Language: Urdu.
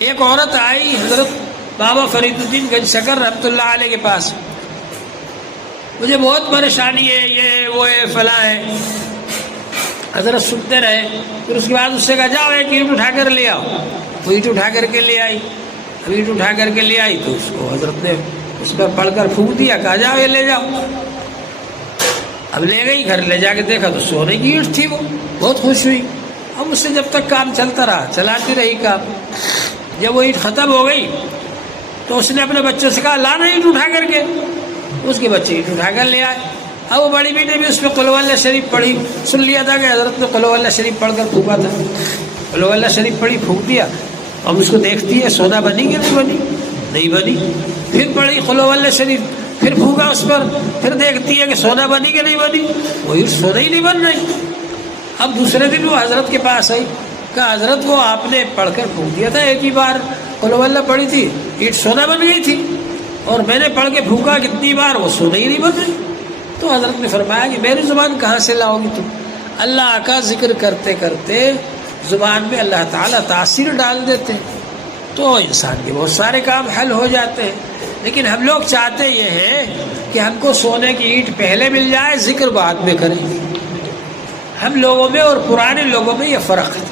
ایک عورت آئی حضرت بابا فرید الدین گنج شکر رحمۃ اللہ علیہ کے پاس، مجھے بہت پریشانی ہے، یہ وہ ہے فلاں ہے. حضرت سنتے رہے. پھر اس کے بعد اس سے کہا جاؤ ایک اینٹ اٹھا کر لے آؤ. وہ اینٹ اٹھا کر کے لے آئی. اب اینٹ اٹھا کر کے لے آئی تو اس کو حضرت نے اس پر پڑھ کر پھونک دیا، کہا جاؤ یہ لے جاؤ. اب لے گئی، گھر لے جا کے دیکھا تو سونے کی اینٹ تھی. وہ بہت خوش ہوئی. اب اس سے جب تک کام چلتا رہا، چلاتی رہی کام. جب وہ اینٹ ختم ہو گئی تو اس نے اپنے بچے سے کہا لانا اینٹ اٹھا کر کے. اس کے بچے اینٹ اٹھا کر لے آئے. اب وہ بڑی بیٹی بھی اس پہ قل واللہ شریف پڑھی. سن لیا تھا کہ حضرت نے قل واللہ شریف پڑھ کر پھونکا تھا. قل واللہ شریف پڑھی، پھونک دیا. اب اس کو دیکھتی ہے سونا بنی کہ نہیں بنی. نہیں بنی. پھر پڑھی قل واللہ شریف، پھر پھونکا اس پر، پھر دیکھتی ہے کہ سونا بنی کہ نہیں بنی. وہی سونا ہی نہیں بن رہی. اب دوسرے دن وہ حضرت کے پاس آئی. کہا حضرت وہ آپ نے پڑھ کر پھونک دیا تھا، ایک ہی بار قل واللہ پڑھی تھی، اینٹ سونا بن گئی تھی، اور میں نے پڑھ کے پھونکا کتنی بار، وہ سونا ہی نہیں بن رہی. تو حضرت نے فرمایا کہ میری زبان کہاں سے لاؤ گی تم؟ اللہ کا ذکر کرتے کرتے زبان میں اللہ تعالیٰ تاثیر ڈال دیتے ہیں تو انسان کے بہت سارے کام حل ہو جاتے ہیں. لیکن ہم لوگ چاہتے یہ ہیں کہ ہم کو سونے کی اینٹ پہلے مل جائے، ذکر بعد میں کریں. ہم لوگوں میں اور پرانے لوگوں میں یہ فرق ہے.